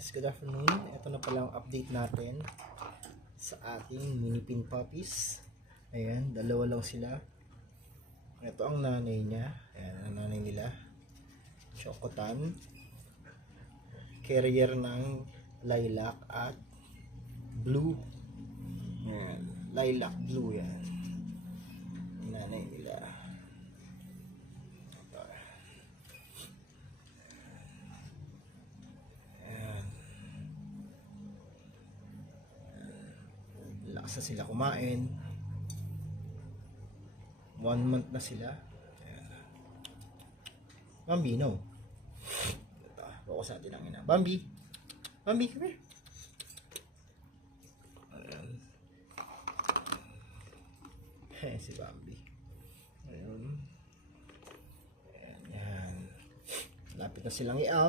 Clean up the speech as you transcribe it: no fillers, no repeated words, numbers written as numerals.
Yes, good afternoon. Ito na pala ang update natin sa ating mini pin puppies. Ayan, dalawa lang sila. Ito ang nanay niya. Ayan, ang nanay nila. Chocotan. Carrier ng lilac at blue. Ayan, lilac blue yan. Ang nanay nila. Lakas na sila kumain. 1 month na sila. Ayan. Bambi, no? Ito, focus natin ang ina. Bambi! Bambi, come here! Ayan. Si Bambi. Ayan. Ayan. Lapit na silang i-out.